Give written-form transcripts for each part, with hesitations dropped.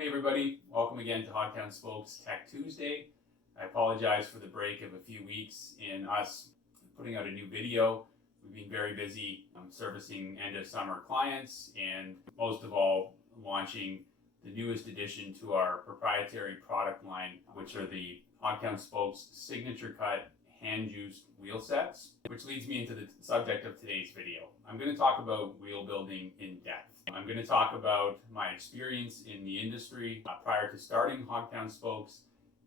Hey everybody, welcome again to Hogtown Spokes Tech Tuesday. I apologize for the break of a few weeks in us putting out a new video. We've been very busy servicing end of summer clients and most of all launching the newest addition to our proprietary product line, which are the Hogtown Spokes Signature Cut hand-juiced wheel sets, which leads me into the subject of today's video. I'm going to talk about wheel building in depth. I'm going to talk about my experience in the industry prior to starting Hogtown Spokes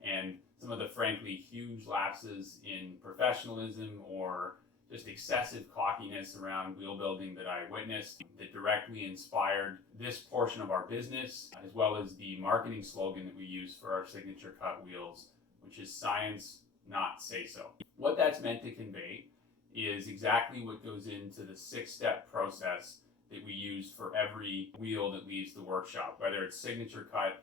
and some of the frankly huge lapses in professionalism or just excessive cockiness around wheel building that I witnessed that directly inspired this portion of our business, as well as the marketing slogan that we use for our signature cut wheels, which is science, not say so. What that's meant to convey is exactly what goes into the 6-step process that we use for every wheel that leaves the workshop, whether it's signature cut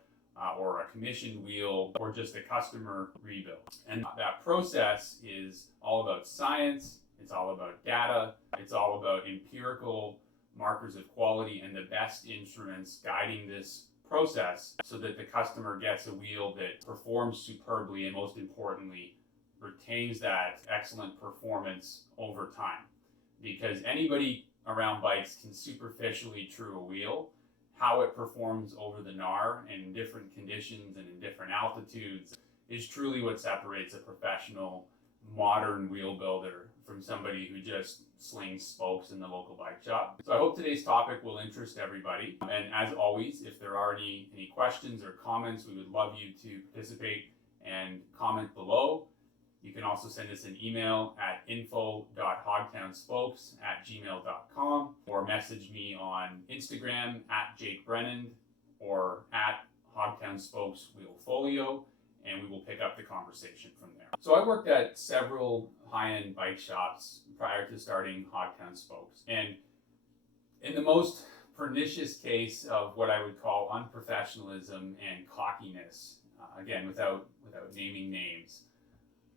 or a commissioned wheel or just a customer rebuild. And that process is all about science, it's all about data, it's all about empirical markers of quality and the best instruments guiding this process so that the customer gets a wheel that performs superbly and most importantly retains that excellent performance over time. Because anybody around bikes can superficially true a wheel. How it performs over the gnar in different conditions and in different altitudes is truly what separates a professional modern wheel builder from somebody who just slings spokes in the local bike shop. So I hope today's topic will interest everybody. And as always, if there are any questions or comments, we would love you to participate and comment below. You can also send us an email at info.hogtownspokes@gmail.com or message me on Instagram at Jake Brennand or at Hogtown Spokes Wheelfolio, and we will pick up the conversation from there. So I worked at several high-end bike shops prior to starting Hogtown Spokes, and in the most pernicious case of what I would call unprofessionalism and cockiness, again without naming names,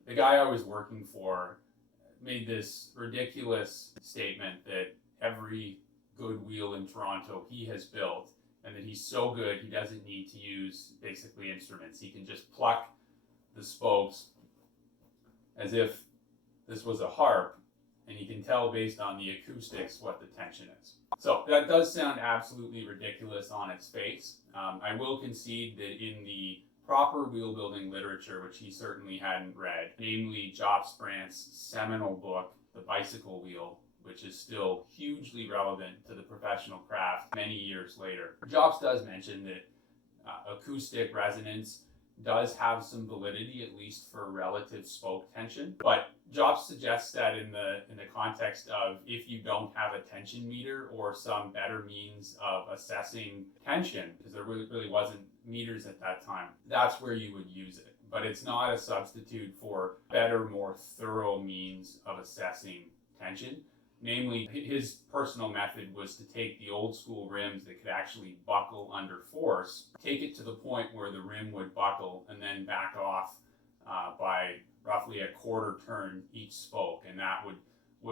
the guy I was working for made this ridiculous statement that every good wheel in Toronto he has built, and that he's so good he doesn't need to use basically instruments. He can just pluck the spokes as if this was a harp, and he can tell based on the acoustics what the tension is. So that does sound absolutely ridiculous on its face. I will concede that in the proper wheel building literature, which he certainly hadn't read, namely Jops Brandt's seminal book, The Bicycle Wheel, which is still hugely relevant to the professional craft many years later. Jops does mention that acoustic resonance does have some validity, at least for relative spoke tension, but Jops suggests that in the context of if you don't have a tension meter or some better means of assessing tension, because there really wasn't meters at that time, that's where you would use it. But it's not a substitute for better, more thorough means of assessing tension. Namely, his personal method was to take the old school rims that could actually buckle under force, take it to the point where the rim would buckle, and then back off by roughly a quarter turn each spoke, and that would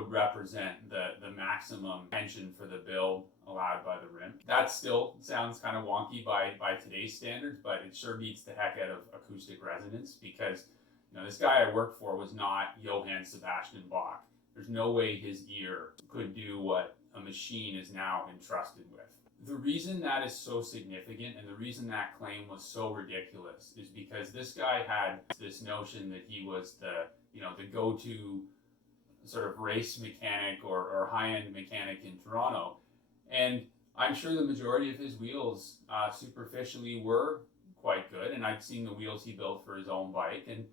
represent the maximum tension for the build allowed by the rim. That still sounds kind of wonky by today's standards, but it sure beats the heck out of acoustic resonance, because this guy I worked for was not Johann Sebastian Bach. There's no way his ear could do what a machine is now entrusted with. The reason that is so significant and the reason that claim was so ridiculous is because this guy had this notion that he was the go-to sort of race mechanic or high-end mechanic in Toronto. And I'm sure the majority of his wheels superficially were quite good, and I'd seen the wheels he built for his own bike, and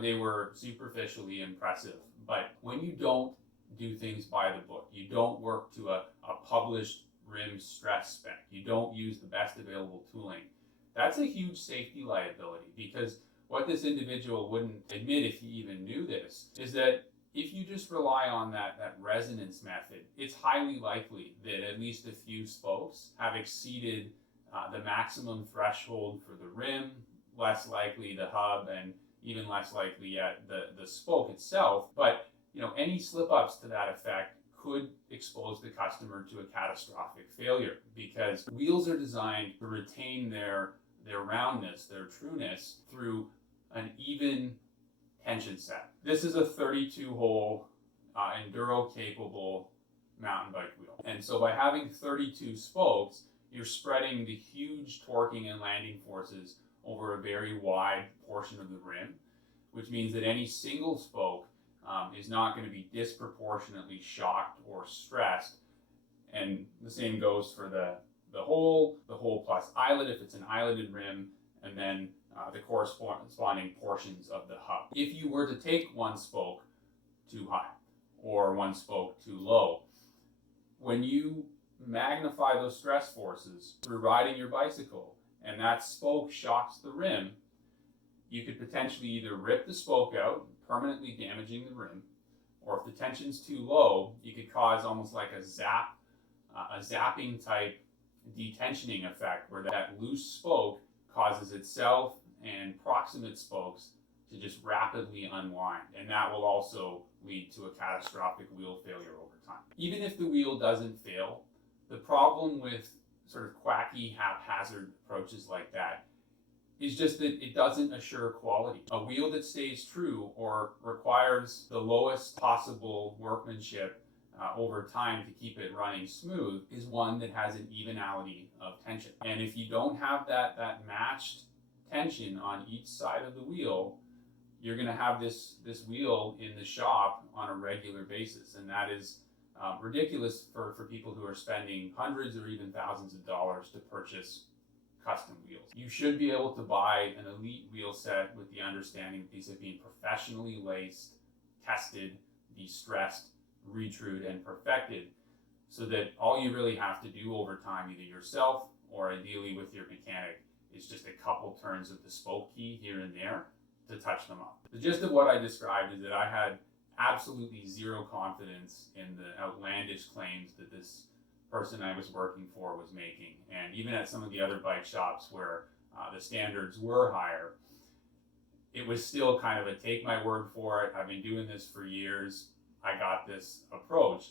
they were superficially impressive. But when you don't do things by the book, you don't work to a published rim stress spec, you don't use the best available tooling, that's a huge safety liability. Because what this individual wouldn't admit, if he even knew this, is that if you just rely on that resonance method, it's highly likely that at least a few spokes have exceeded the maximum threshold for the rim, less likely the hub, and even less likely yet the spoke itself. But any slip-ups to that effect could expose the customer to a catastrophic failure, because wheels are designed to retain their their roundness, their trueness through an even tension set. This is a 32-hole enduro-capable mountain bike wheel. And so by having 32 spokes, you're spreading the huge torquing and landing forces over a very wide portion of the rim, which means that any single spoke is not going to be disproportionately shocked or stressed. And the same goes for the hole plus eyelet if it's an eyeleted rim, and then the corresponding portions of the hub. If you were to take one spoke too high or one spoke too low, when you magnify those stress forces through riding your bicycle and that spoke shocks the rim, you could potentially either rip the spoke out, permanently damaging the rim, or if the tension's too low, you could cause almost like a zapping type detensioning effect where that loose spoke causes itself and proximate spokes to just rapidly unwind, and that will also lead to a catastrophic wheel failure over time. Even if the wheel doesn't fail, the problem with sort of quacky, haphazard approaches like that is just that it doesn't assure quality. A wheel that stays true or requires the lowest possible workmanship over time to keep it running smooth is one that has an evenality of tension. And if you don't have that matched tension on each side of the wheel, you're going to have this wheel in the shop on a regular basis, and that is ridiculous for people who are spending hundreds or even thousands of dollars to purchase custom wheels. You should be able to buy an elite wheel set with the understanding that these have been professionally laced, tested, de-stressed, retrued, and perfected, so that all you really have to do over time, either yourself or ideally with your mechanic, is just a couple turns of the spoke key here and there to touch them up. The gist of what I described is that I had absolutely zero confidence in the outlandish claims that this person I was working for was making. And even at some of the other bike shops where the standards were higher, it was still kind of a take my word for it. I've been doing this for years. I got this approach.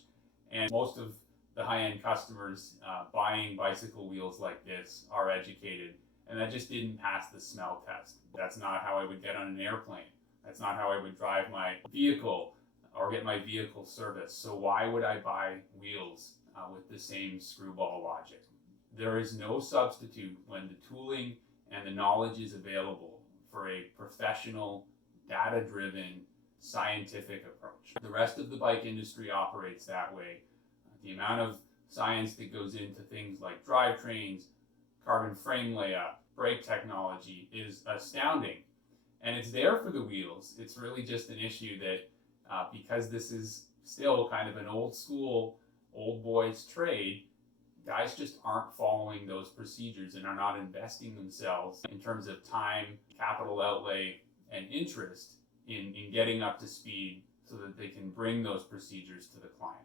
And most of the high-end customers buying bicycle wheels like this are educated, and that just didn't pass the smell test. That's not how I would get on an airplane. That's not how I would drive my vehicle or get my vehicle serviced. So why would I buy wheels with the same screwball logic? There is no substitute when the tooling and the knowledge is available for a professional, data-driven, scientific approach. The rest of the bike industry operates that way. The amount of science that goes into things like drivetrains, carbon frame layup, brake technology is astounding. And it's there for the wheels. It's really just an issue that because this is still kind of an old school, old boys trade, guys just aren't following those procedures and are not investing themselves in terms of time, capital outlay, and interest in getting up to speed so that they can bring those procedures to the client.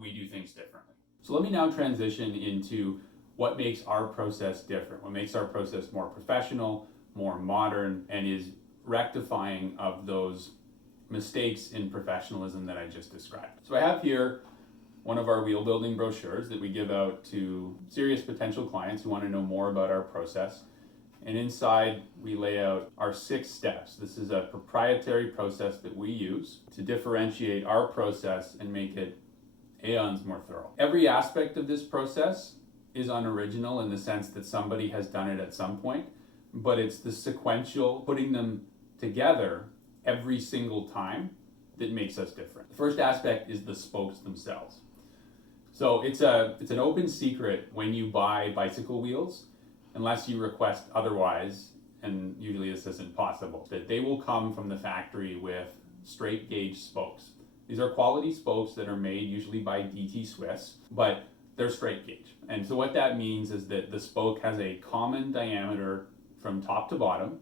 We do things differently. So let me now transition into what makes our process different, what makes our process more professional, more modern, and is rectifying of those mistakes in professionalism that I just described. So I have here one of our wheel building brochures that we give out to serious potential clients who want to know more about our process. And inside we lay out our 6 steps. This is a proprietary process that we use to differentiate our process and make it aeons more thorough. Every aspect of this process is unoriginal in the sense that somebody has done it at some point, but it's the sequential putting them together every single time that makes us different. The first aspect is the spokes themselves. So it's an open secret when you buy bicycle wheels, unless you request otherwise, and usually this isn't possible, that they will come from the factory with straight gauge spokes. These are quality spokes that are made usually by DT Swiss, but they're straight gauge. And so what that means is that the spoke has a common diameter from top to bottom.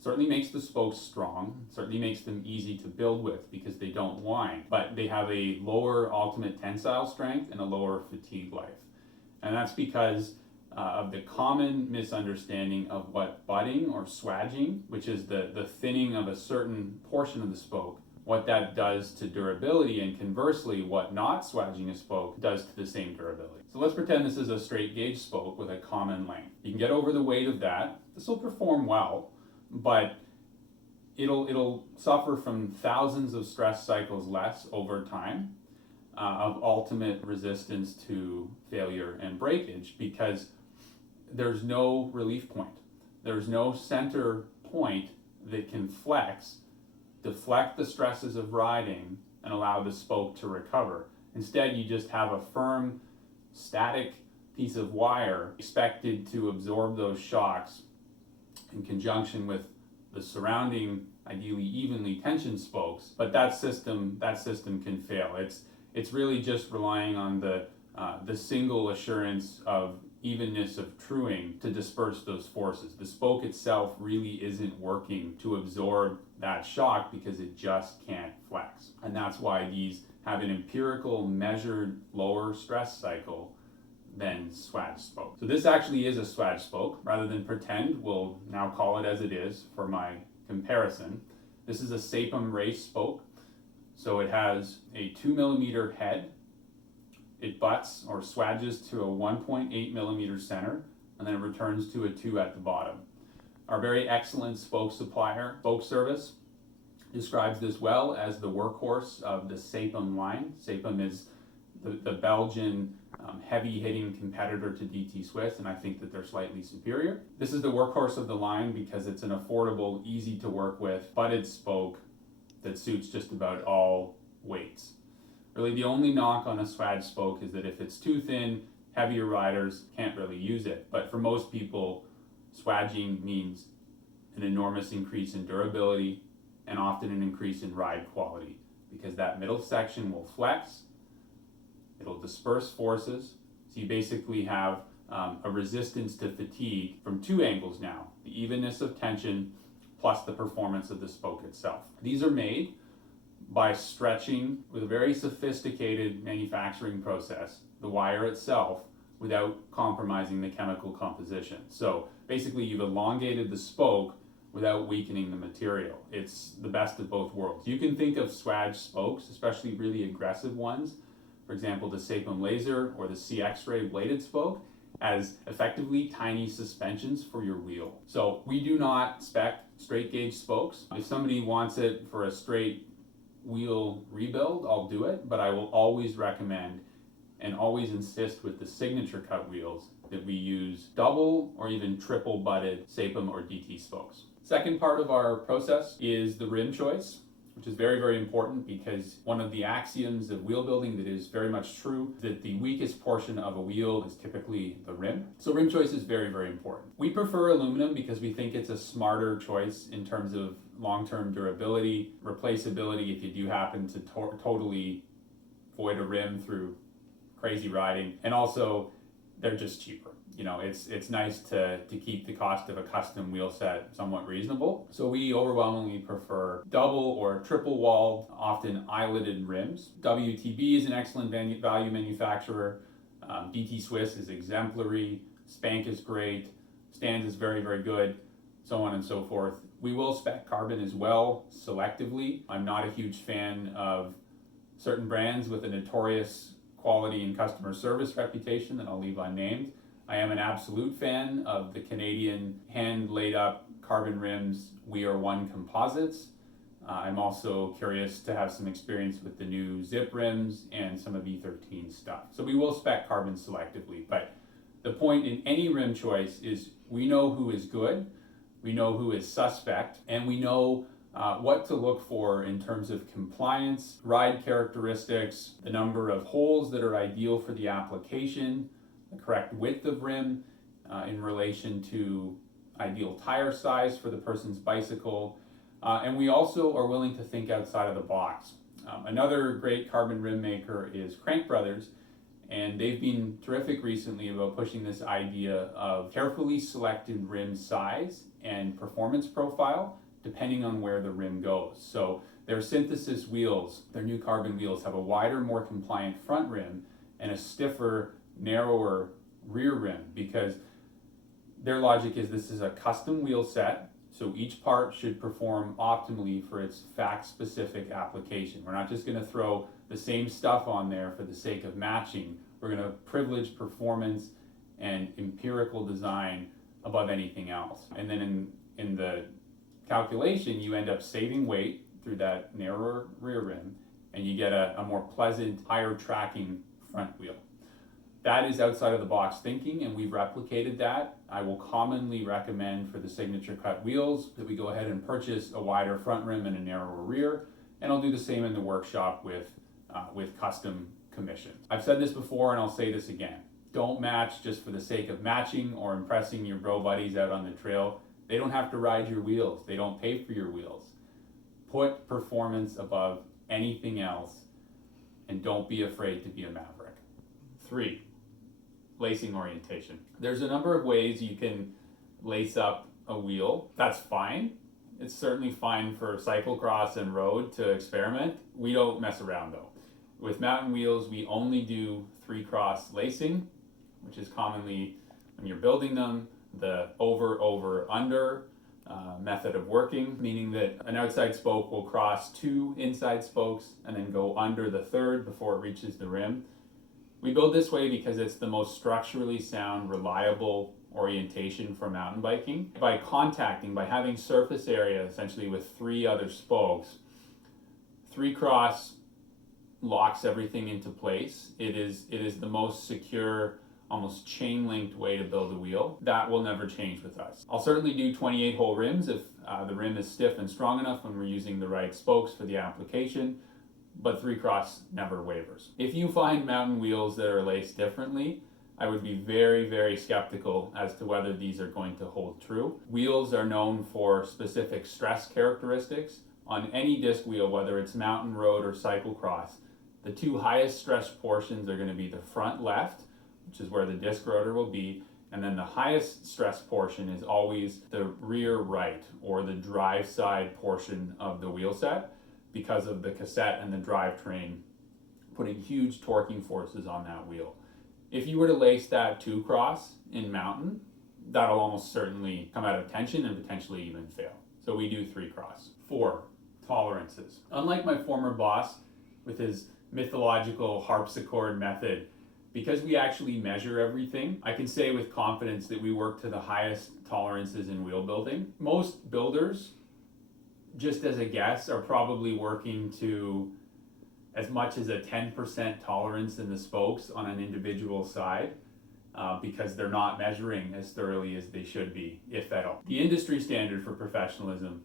Certainly makes the spokes strong, certainly makes them easy to build with because they don't whine, but they have a lower ultimate tensile strength and a lower fatigue life. And that's because of the common misunderstanding of what butting or swaging, which is the thinning of a certain portion of the spoke, what that does to durability, and conversely, what not swaging a spoke does to the same durability. So let's pretend this is a straight gauge spoke with a common length. You can get over the weight of that. This will perform well, but it'll suffer from thousands of stress cycles less over time of ultimate resistance to failure and breakage, because there's no relief point. There's no center point that can flex, deflect the stresses of riding, and allow the spoke to recover. Instead, you just have a firm, static piece of wire expected to absorb those shocks in conjunction with the surrounding, ideally evenly tensioned spokes. But that system can fail. It's really just relying on the single assurance of evenness of truing to disperse those forces. The spoke itself really isn't working to absorb that shock because it just can't flex. And that's why these have an empirical measured lower stress cycle than swage spoke. So this actually is a swage spoke. Rather than pretend, we'll now call it as it is for my comparison. This is a Sapum race spoke. So it has a 2mm head. It butts or swages to a 1.8mm center, and then it returns to a 2 at the bottom. Our very excellent spoke supplier, Spoke Service, describes this well as the workhorse of the Sapum line. Sapum is the Belgian heavy-hitting competitor to DT Swiss, and I think that they're slightly superior. This is the workhorse of the line because it's an affordable, easy to work with, butted spoke that suits just about all weights. Really, the only knock on a swage spoke is that if it's too thin, heavier riders can't really use it. But for most people, swaging means an enormous increase in durability and often an increase in ride quality, because that middle section will flex, it'll disperse forces. So you basically have a resistance to fatigue from two angles now: the evenness of tension plus the performance of the spoke itself. These are made by stretching with a very sophisticated manufacturing process the wire itself without compromising the chemical composition. So basically you've elongated the spoke without weakening the material. It's the best of both worlds. You can think of swage spokes, especially really aggressive ones, for example the Sapum Laser or the CX-ray bladed spoke, as effectively tiny suspensions for your wheel. So we do not spec straight gauge spokes. If somebody wants it for a straight wheel rebuild, I'll do it, but I will always recommend and always insist with the signature cut wheels that we use double or even triple butted Sapum or DT spokes. Second part of our process is the rim choice, which is very, very important, because one of the axioms of wheel building that is very much true, that the weakest portion of a wheel is typically the rim. So rim choice is very, very important. We prefer aluminum because we think it's a smarter choice in terms of long-term durability, replaceability if you do happen to totally void a rim through crazy riding, and also they're just cheaper. You know, it's nice to keep the cost of a custom wheel set somewhat reasonable. So we overwhelmingly prefer double or triple walled, often eyeletted rims. WTB is an excellent value manufacturer. DT Swiss is exemplary. Spank is great. Stans is very, very good, so on and so forth. We will spec carbon as well, selectively. I'm not a huge fan of certain brands with a notorious quality and customer service reputation that I'll leave unnamed. I am an absolute fan of the Canadian hand-laid-up carbon rims We Are One composites. I'm also curious to have some experience with the new Zip rims and some of E13 stuff. So we will spec carbon selectively, but the point in any rim choice is we know who is good, we know who is suspect, and we know what to look for in terms of compliance, ride characteristics, the number of holes that are ideal for the application, the correct width of rim in relation to ideal tire size for the person's bicycle. And we also are willing to think outside of the box. Another great carbon rim maker is Crank Brothers, and they've been terrific recently about pushing this idea of carefully selected rim size and performance profile depending on where the rim goes. So their synthesis wheels, their new carbon wheels, have a wider, more compliant front rim and a stiffer, narrower rear rim, because their logic is this is a custom wheel set, So each part should perform optimally for its fact-specific application. We're not just going to throw the same stuff on there for the sake of matching. We're going to privilege performance and empirical design above anything else. And then in the calculation, you end up saving weight through that narrower rear rim, and you get a more pleasant, higher tracking front wheel. That is outside of the box thinking, and we've replicated that. I will commonly recommend for the signature cut wheels that we go ahead and purchase a wider front rim and a narrower rear, and I'll do the same in the workshop with custom commissions. I've said this before and I'll say this again. Don't match just for the sake of matching or impressing your bro buddies out on the trail. They don't have to ride your wheels. They don't pay for your wheels. Put performance above anything else, and don't be afraid to be a maverick. 3, lacing orientation. There's a number of ways you can lace up a wheel. That's fine. It's certainly fine for cyclocross and road to experiment. We don't mess around though. With mountain wheels, we only do 3-cross lacing, which is commonly, when you're building them, the over-under method of working, meaning that an outside spoke will cross 2 inside spokes and then go under the 3rd before it reaches the rim. We build this way because it's the most structurally sound, reliable orientation for mountain biking. By having surface area essentially with 3 other spokes, 3-cross locks everything into place. It is the most secure, almost chain-linked way to build a wheel. That will never change with us. I'll certainly do 28-hole rims if the rim is stiff and strong enough when we're using the right spokes for the application, but 3-cross never wavers. If you find mountain wheels that are laced differently, I would be very, very skeptical as to whether these are going to hold true. Wheels are known for specific stress characteristics. On any disc wheel, whether it's mountain, road, or cyclocross, the 2 highest stress portions are going to be the front left, which is where the disc rotor will be, and then the highest stress portion is always the rear right, or the drive side portion of the wheel set, because of the cassette and the drivetrain putting huge torquing forces on that wheel. If you were to lace that 2-cross in mountain, that'll almost certainly come out of tension and potentially even fail. So we do 3-cross. 4, tolerances. Unlike my former boss with his mythological harpsichord method, because we actually measure everything, I can say with confidence that we work to the highest tolerances in wheel building. Most builders, just as a guess, are probably working to as much as a 10% tolerance in the spokes on an individual side, because they're not measuring as thoroughly as they should be, if at all. The industry standard for professionalism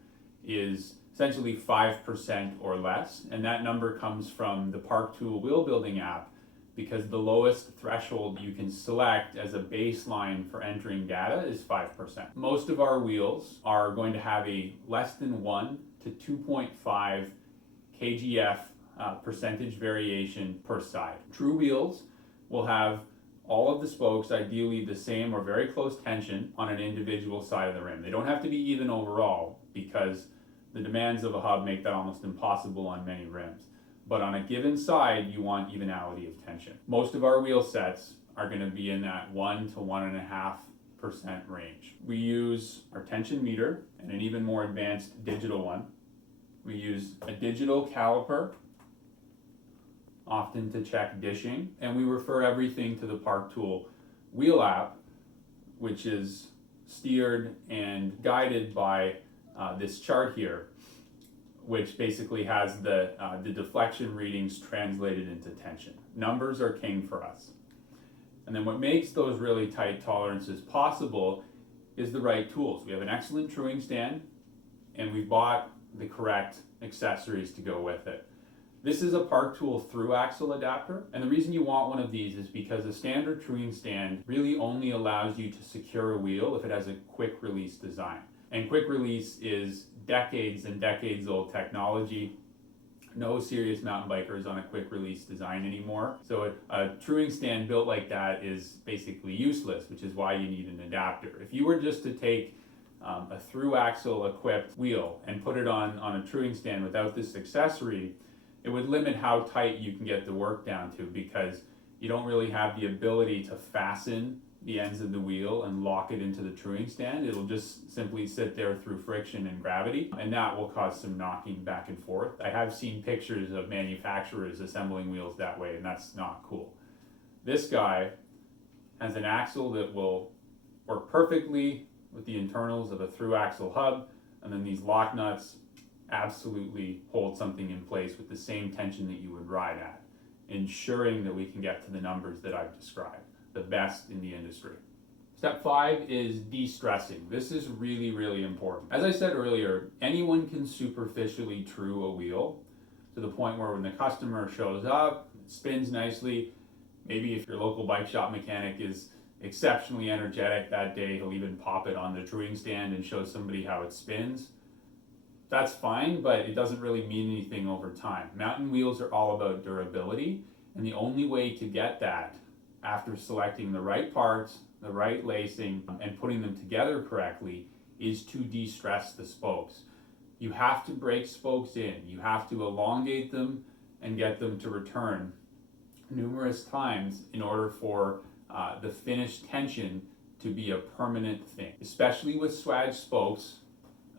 is essentially 5% or less, and that number comes from the Park Tool wheel building app, because the lowest threshold you can select as a baseline for entering data is 5%. Most of our wheels are going to have a less than 1 to 2.5 kgf percentage variation per side. True wheels will have all of the spokes ideally the same or very close tension on an individual side of the rim. They don't have to be even overall, because the demands of a hub make that almost impossible on many rims. But on a given side, you want evenality of tension. Most of our wheel sets are going to be in that 1 to 1.5% range. We use our tension meter and an even more advanced digital one. We use a digital caliper, often to check dishing, and we refer everything to the Park Tool wheel app, which is steered and guided by this chart here, which basically has the deflection readings translated into tension. Numbers are king for us. And then what makes those really tight tolerances possible is the right tools. We have an excellent truing stand, and we bought the correct accessories to go with it. This is a Park Tool through axle adapter, and the reason you want one of these is because a standard truing stand really only allows you to secure a wheel if it has a quick release design. And quick release is decades and decades old technology. No serious mountain biker is on a quick release design anymore. So a truing stand built like that is basically useless, which is why you need an adapter. If you were just to take a through axle equipped wheel and put it on a truing stand without this accessory, it would limit how tight you can get the work down to, because you don't really have the ability to fasten the ends of the wheel and lock it into the truing stand. It'll just simply sit there through friction and gravity, and that will cause some knocking back and forth. I have seen pictures of manufacturers assembling wheels that way, and that's not cool. This guy has an axle that will work perfectly with the internals of a through axle hub, and then these lock nuts absolutely hold something in place with the same tension that you would ride at, ensuring that we can get to the numbers that I've described, the best in the industry. Step 5 is de-stressing. This is really, really important. As I said earlier, anyone can superficially true a wheel to the point where when the customer shows up, it spins nicely. Maybe if your local bike shop mechanic is exceptionally energetic that day, he'll even pop it on the truing stand and show somebody how it spins. That's fine, but it doesn't really mean anything over time. Mountain wheels are all about durability, and the only way to get that after selecting the right parts, the right lacing, and putting them together correctly is to de-stress the spokes. You have to break spokes in. You have to elongate them and get them to return numerous times in order for the finished tension to be a permanent thing. Especially with swage spokes,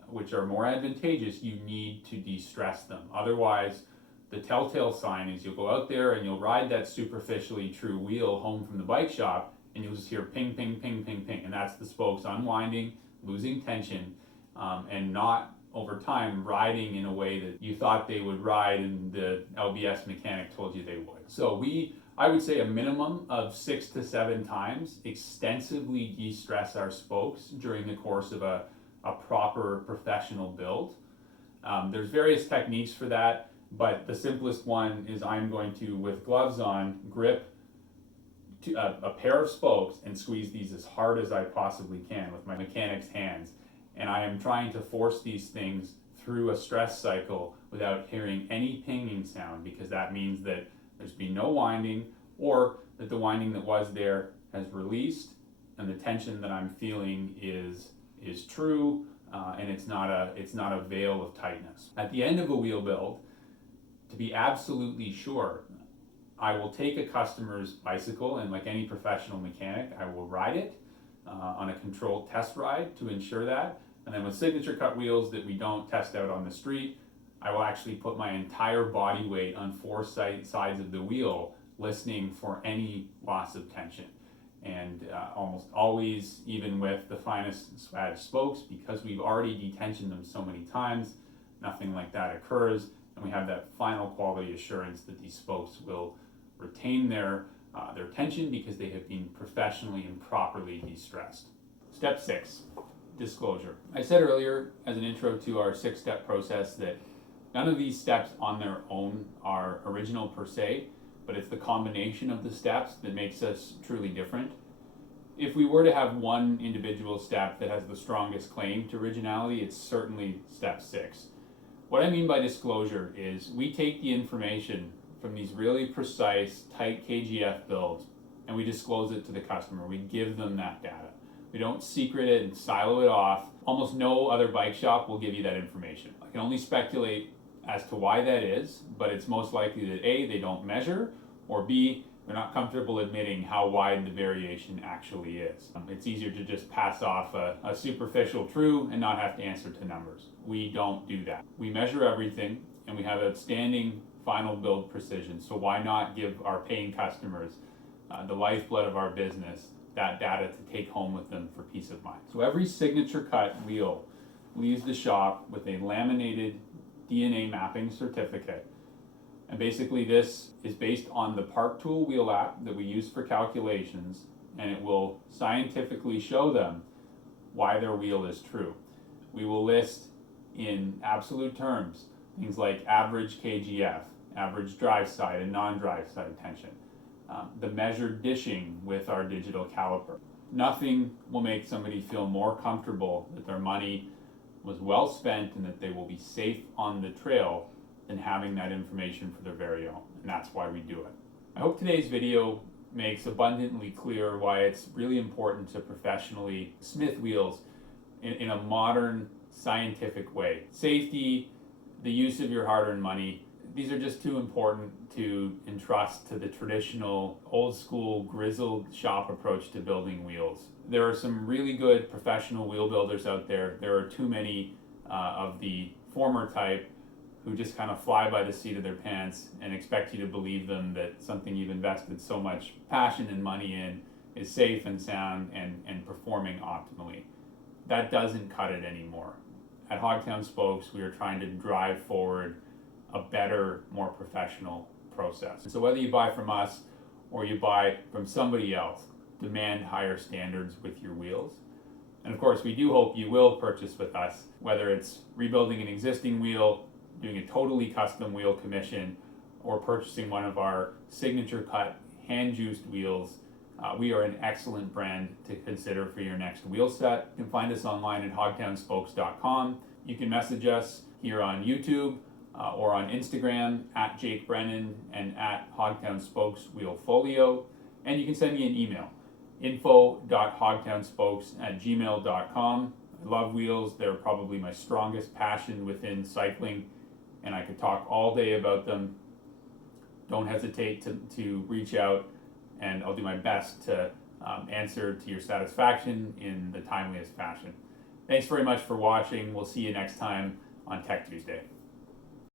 which are more advantageous, you need to de-stress them. Otherwise, the telltale sign is you'll go out there and you'll ride that superficially true wheel home from the bike shop, and you'll just hear ping, ping, ping, ping, ping, and that's the spokes unwinding, losing tension, and not over time riding in a way that you thought they would ride and the LBS mechanic told you they would. So I would say a minimum of 6 to 7 times extensively de-stress our spokes during the course of a proper professional build. There's various techniques for that, but the simplest one is I'm going to, with gloves on, grip a pair of spokes and squeeze these as hard as I possibly can with my mechanic's hands. And I am trying to force these things through a stress cycle without hearing any pinging sound, because that means that there's been no winding, or that the winding that was there has released and the tension that I'm feeling is true, and it's not a veil of tightness. At the end of a wheel build, to be absolutely sure, I will take a customer's bicycle, and like any professional mechanic, I will ride it on a controlled test ride to ensure that. And then with signature cut wheels that we don't test out on the street, I will actually put my entire body weight on 4 sides of the wheel, listening for any loss of tension. And almost always, even with the finest swage spokes, because we've already detensioned them so many times, nothing like that occurs, and we have that final quality assurance that these spokes will retain their tension because they have been professionally and properly de-stressed. Step 6, disclosure. I said earlier, as an intro to our 6-step process, that none of these steps on their own are original per se, but it's the combination of the steps that makes us truly different. If we were to have one individual step that has the strongest claim to originality, it's certainly step 6. What I mean by disclosure is we take the information from these really precise, tight KGF builds, and we disclose it to the customer. We give them that data. We don't secret it and silo it off. Almost no other bike shop will give you that information. I can only speculate as to why that is, but it's most likely that A, they don't measure, or B, they're not comfortable admitting how wide the variation actually is. It's easier to just pass off a superficial true and not have to answer to numbers. We don't do that. We measure everything, and we have outstanding final build precision, so why not give our paying customers, the lifeblood of our business, that data to take home with them for peace of mind. So every signature cut wheel leaves the shop with a laminated DNA mapping certificate. And basically this is based on the Park Tool wheel app that we use for calculations, and it will scientifically show them why their wheel is true. We will list in absolute terms things like average KGF, average drive side and non-drive side tension, the measured dishing with our digital caliper. Nothing will make somebody feel more comfortable that their money was well spent and that they will be safe on the trail than having that information for their very own, and that's why we do it. I hope today's video makes abundantly clear why it's really important to professionally smith wheels in a modern, scientific way. Safety, the use of your hard-earned money, these are just too important to entrust to the traditional old school grizzled shop approach to building wheels. There are some really good professional wheel builders out there. There are too many of the former type who just kind of fly by the seat of their pants and expect you to believe them that something you've invested so much passion and money in is safe and sound and performing optimally. That doesn't cut it anymore. At Hogtown Spokes, we are trying to drive forward a better, more professional process. So whether you buy from us or you buy from somebody else, demand higher standards with your wheels. And of course, we do hope you will purchase with us, whether it's rebuilding an existing wheel, doing a totally custom wheel commission, or purchasing one of our signature cut hand-juiced wheels. We are an excellent brand to consider for your next wheel set. You can find us online at hogtownspokes.com. You can message us here on YouTube or on Instagram at Jake Brennand and at Hogtown Spokes Wheelfolio. And you can send me an email, info.hogtownspokes@gmail.com. I love wheels. They're probably my strongest passion within cycling, and I could talk all day about them. Don't hesitate to reach out, and I'll do my best to answer to your satisfaction in the timeliest fashion. Thanks very much for watching. We'll see you next time on Tech Tuesday.